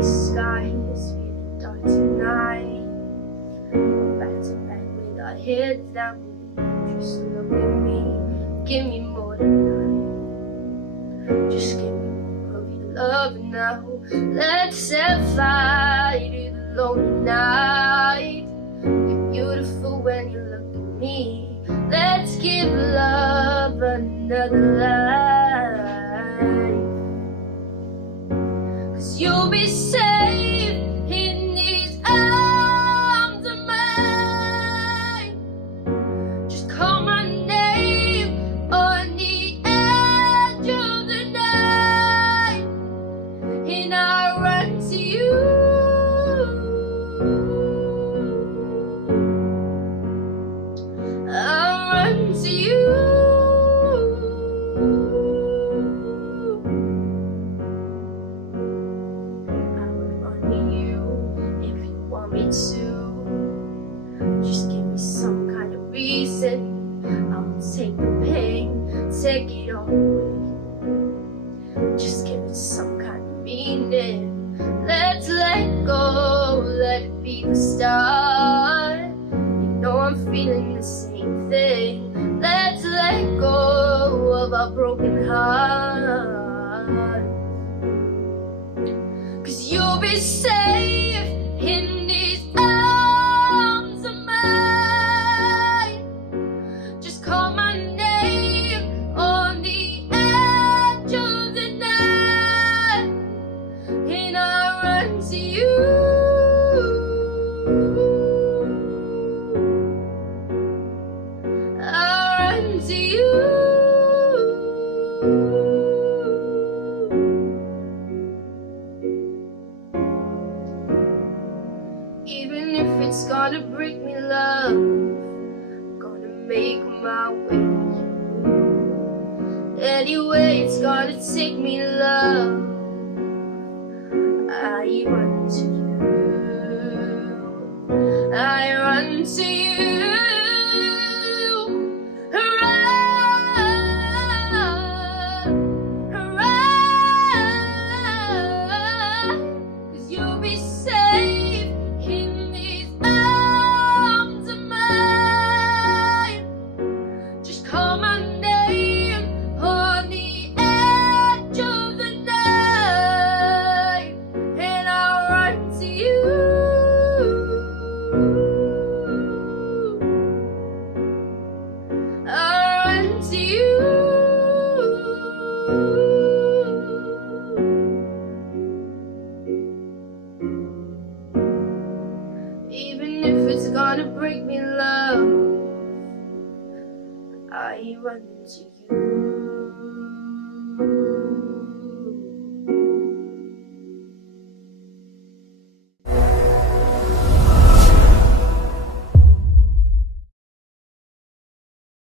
the sky is feeling dark tonight. Back to back with our heads down. Just look at me, give me more tonight. Just give me more of your love now. Let's set fire to the lonely night. You're beautiful when you look at me. Let's give love another life. 'Cause you'll be safe in these arms of mine. Just call my name on the edge of the night, and I'll run to you. I'll run to you. I would run to you if you want me to. Just give me some kind of reason. I'll take the pain, take it all away. Just give it some kind of meaning. Let's let go, let it be the start. You know I'm feeling the same thing. Let's let go of our broken heart. 'Cause you'll be safe in these arms of mine. Just call my name on the edge of the night, and I'll run to you. I'll run to you. Even if it's gonna break me, love, gonna make my way. Anyway, it's gonna take me, love. I run to you. I run to you.